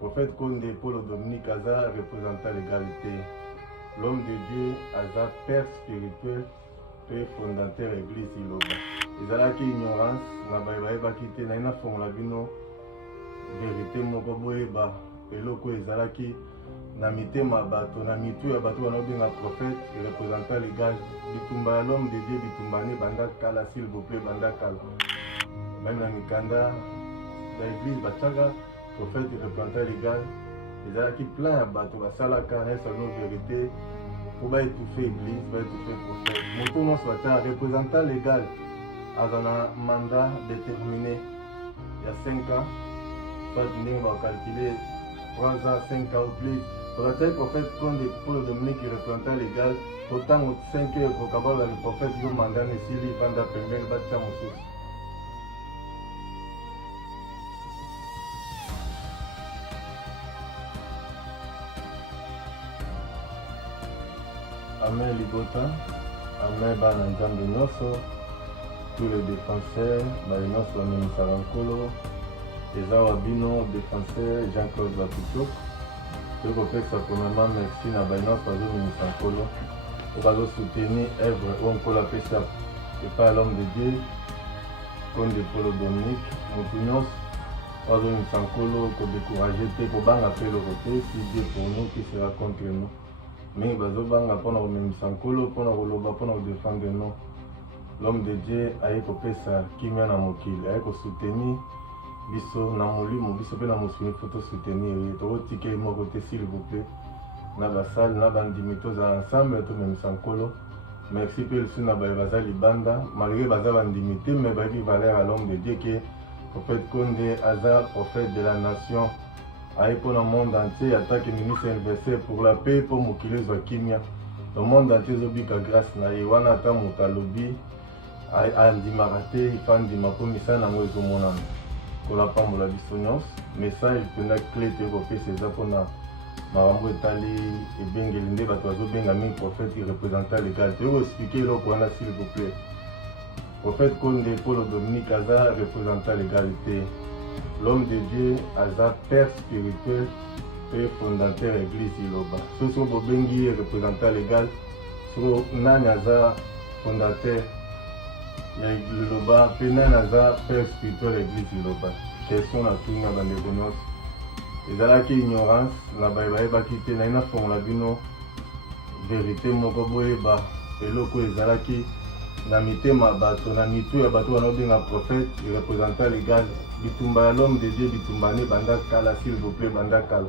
Prophète Condé Paul Dominique Aza représentant l'égalité. L'homme de Dieu Aza père spirituel et fondateur église Iloba. Ezalaki ignorance na bayeba kite na ina fongola bino vérité moko boyeba eloko ezalaki na mitema bato na mitu ya bato banobenga prophète représentant légal bitumba ya l'homme de Dieu bitumbani banda kala s'il vous plaît banda kala même na mikanda ya église bachaka prophète représentant légal ezalaki plein ya bato basalaka na salon vérité pour étouffer église pour étouffer prophète moto nyonso bata représentant légal azana mandat déterminé il y a 5 ans soit ndenge bacalculer 3 ans 5 ans ou plus le prophète Condé Paul Dominique représentant légal autant 5 heures pour qu'avoir le prophète yo mandat nesili vanda pembeni batia mosusu. Amen Ligota, Amen bana nzambe nyonso, tous les défenseurs, bali nyonso bamemisa bankolo, eza wa bino défenseur Jean-Claude Bakuto. Je complexe premièrement merci na bainance bazomemisa nkolo po bazosoutenir œuvre oyo nkolo apesa epai ya l'homme de Dieu Condé Paul Dominique motu nyonso bazomemisa nkolo kodécourage te kobanga mpe eloko te si Dieu pour nous qui sera contre nous mingi bazobanga mpona komemisa nkolo mpona koloba mpona kodéfendre nous l'homme de Dieu aye kopesa kimia na mokili aye kosoutenir biso na molimo biso pe na mosuni photo soutenir tokotike moko te s'il vous plaît na basale na bandimi tozala ensemble tomemisa nkolo merci pe lisu na baye baza libanda malgré baza bandimi te mais bayeki valeur à l'homme de Dieu ke prophète Condé aza prophète de la nation aye mpona monde entier atake ministre anniversaire pour la paix mpo mokili ezwa kimia le monde entier ezobika grâce na ye wana ata moto alobi andimaka te ifa andima mpo misala nango ezomonana kola pambola biso nyonso message mpenda clé te kopesa eza mpona makambo etali ebengeli nde bato bazobenga mingi prophète représentant légal toyokoexplike eloko wana s'il vous plaît prophète Condé Paul Dominique aza représentant légalité l'homme de Dieu aza père spirituel et fondateur église Iloba soki bobengi ye représentant légal soko nani aza fondateur ya Iloba mpe nani aza père spirituel église Iloba question na tuni na bandeko nyonso ezalaki ignorance na bayebaki te na ina fongola bino vérité moko boyeba eloko ezalaki na mitema bato na mitu ya bato banobenga prophète représentant légal bitumba ya l'homme de Dieu bitumbani banda kala s'il vous plaît banda kala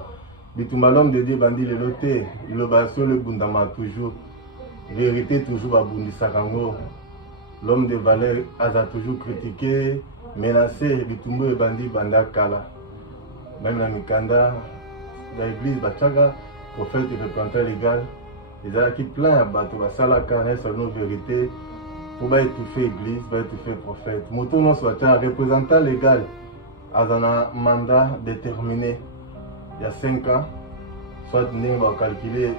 bitumba l'homme de Dieu bandi lelo te Iloba solo ebundama toujours vérité toujours babundisaka ngo l'homme de valeur aza toujours critiqué menacé bitumbu ebandi banda kala même na mikanda ya église bachaka prophète représentant légal ezalaki plein ya bato basalaka na salon vérité pour étouffer église étouffer prophète moto nyonso bachaka représentant légal aza na mandat déterminé il y a 5 ans soit ndenge bacalculer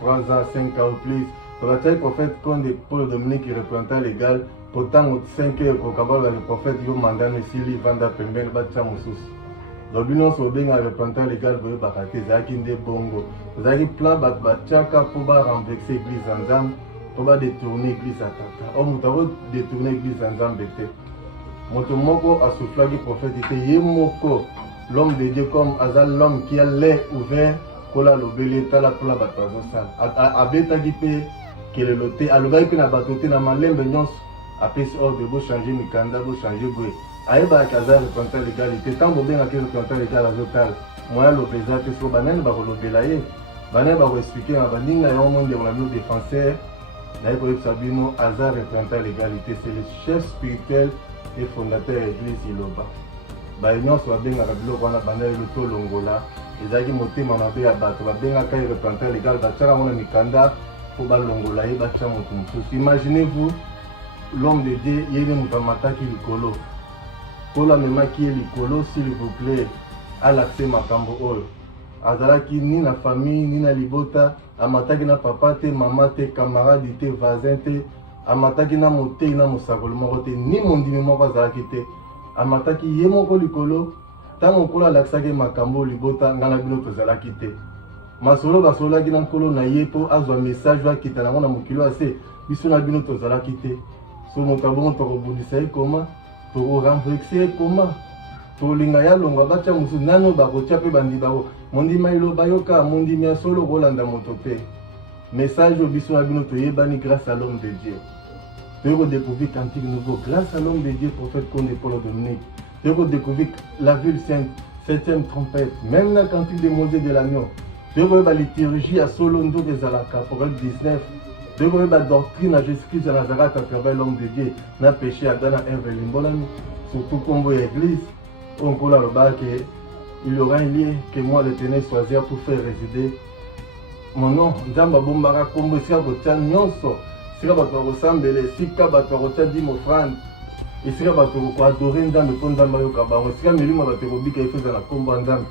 3 ans 5 ans ou plus le prophète Condé Paul Dominique représentant légal pourtant 5 heures pour qu'avoir le prophète yo mandat nesili vanda pembeni batia mosusu donc bino so benga représentant légal boye bakate ezalaki nde bongo ezalaki plan bato batiaka mpo barenverse église ya nzambe mpo badétourne église ya tata o moto akodétourne église ya nzambe te moto moko asoufflaki prophète te ye moko l'homme de Dieu comme aza l'homme qui a l'air ouvert kola alobeli tala mpona bato bazosala abetaki mpe kelelo te alobaki mpe na bato te na malembe nyonso apesi ordre bochange mikanda bochange boye ayebaki aza représentant légalité ntango bobengaki représentant légal azotala moya aloba eza te so banani bakolobela ye banani bakoexplike na baninga yango mondeko na bino défenseur naye koyebisa bino aza représentant légalité c'est le chef spirituel et fondateur église Iloba baye nyonso babengaka biloko wana banda lelo tolongola ezalaki motema mabe ya bato babengaka ye représentant légal batiaka yango na mikanda mpo balongola ye batia moto mosusu imaginez-vous l'homme de Dieu yene moto amataki likolo mpona amemaki ye likolo s'il vous plaît alakse makambo oyo azalaki ni na famille ni na libota amataki na papa te mama te camarade te voisin te amataki na motei na mosakoli moko te ni mondimi moko azalaki te amataki ye moko likolo Tant nkolo alakisaki makambo libota ngana bino tozalaki te. Masolo basolaki na nkolo na ye po azwa message akita nango na mokilo ase biso na bino tozalaki te. So moto abongo tokobundisa ye koma, tokorenflexe ye koma, tolinga ya longwa batia mosusu nano bakotia mpe bandi bao mondima iloba yoka mondimi ya solo kolanda moto te. Message au biso na bino toyebani grâce à l'homme de Dieu. Tu as découvert cantique nouveau grâce à l'homme de Dieu, prophète Condé Paul Dominique. Tu as découvert la ville sainte, 7e trompette, même la cantique de Mosée de l'Agneau. Tu as la liturgie à Solondo des Alaka, Proverbe 19. Tu as la doctrine à Jésus-Christ de Nazareth à travers l'homme de Dieu. N'a péché à Dana Hervé surtout comme l'église. On peut la remarque il y aura un lien que moi l'Éternel choisir pour faire résider mon nom. Nzamba bombara kombo sika kotia nyonso. Sika bato kosambele, sika bato kotia 10 offrandes. Et sika bato koadore Nzambe po Nzamba yoka bango. Sika milimo bato kobika ifeza na kombo Nzambe.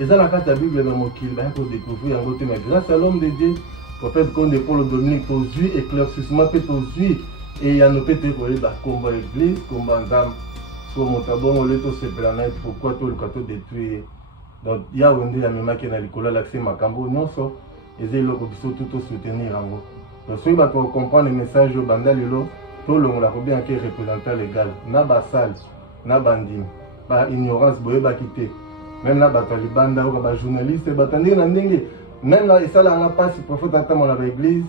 Eza na kati ya Bible na mokili ba ko découvrir yango te mais grâce à l'homme de Dieu, prophète Condé Paul Dominique tozui éclaircissement pe tozui et ya no pe te koyeba kombo église, kombo Nzambe. So motabongo leto sepela na pourquoi to le kato détruire. Donc ya wende ya memaki na likola l'accès makambo nyonso. Et eloko biso tout soutenir yango. Donc soki bato comprendre le message au banda lelo to longola ko bien que représentant légal na basal na bandimi ba ignorance boyebaki te. Même na bato libanda ou ba journaliste batandi na ndenge même là esala nga passe prophète atama na l'église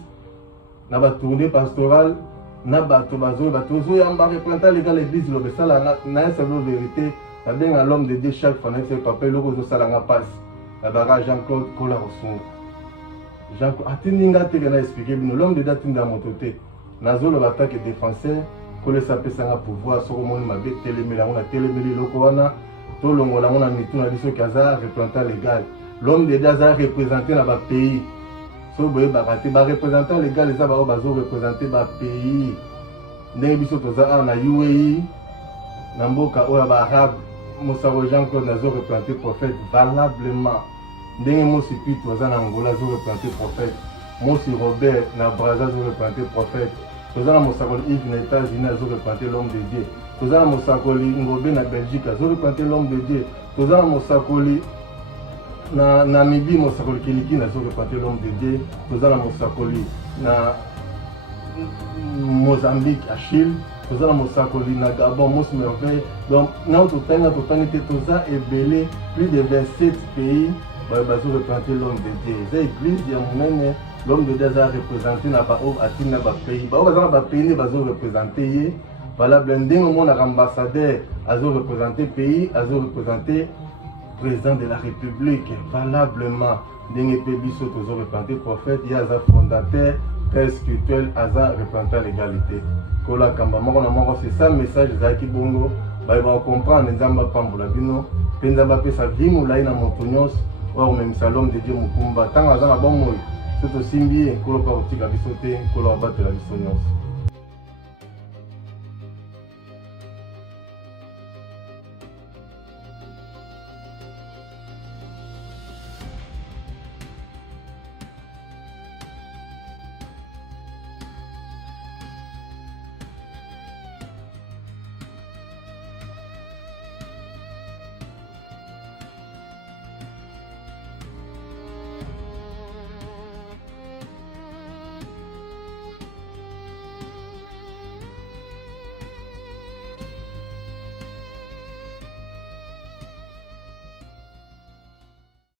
na ba tournée pastorale na bato bazo yamba représentant légal l'église lo besala na c'est la vérité na benga l'homme de Dieu chaque fois na fait papel loko zo sala nga passe na bara Jean-Claude Kola Rosungu Jean-Claude atindinga te na expliquer bino l'homme de Dieu atinda motote nazo lo attaque défenseur ko le sapesa nga pouvoir soko moni mabe telemela na telemeli loko wana to longola ngona mitu na biso kaza représentant légal l'homme de Dieu a représenté na ba pays so boye bakati ba représentant légal eza ba bazo représenter ba pays ndenge biso toza na UAE na mboka oya ba arabe Mosaro Jean-Claude nazo représenter prophète valablement ndenge mosi pitu toza na Angola zo représenter prophète mosi Robert na Brazza zo représenter prophète toza na Mosakoli Yves na États-Unis zo représenter l'homme de Dieu toza na Mosakoli Ngobe na Belgique zo représenter l'homme de Dieu toza na Mosakoli na Namibie Mosakoli Kiliki na zo représenter l'homme de Dieu toza na Mosakoli na Mozambique Achille toza na Mosakoli na Gabon Mos Merveille donc na totangi te toza ebele plus de 27 pays bazo représenter l'homme de Dieu c'est église ya monene l'homme de Dieu a représenté na ba atina ba pays ba baza ba pays bazo représenter ye valable ndenge mon ambassadeur azo représenter pays azo représenter président de la République valablement ndenge pe biso tozo représenter prophète ya za fondateur père spirituel aza représentant l'égalité kola kamba moko na moko c'est ça message zaki bongo ba comprendre Nzamba pambola bino pe Nzamba pesa vimu lai na moto nyonso wa omemisa l'homme de Dieu mukumba tanga za na bon moyo soto simbi kolo pa otika biso te kolo abatela biso nyonso.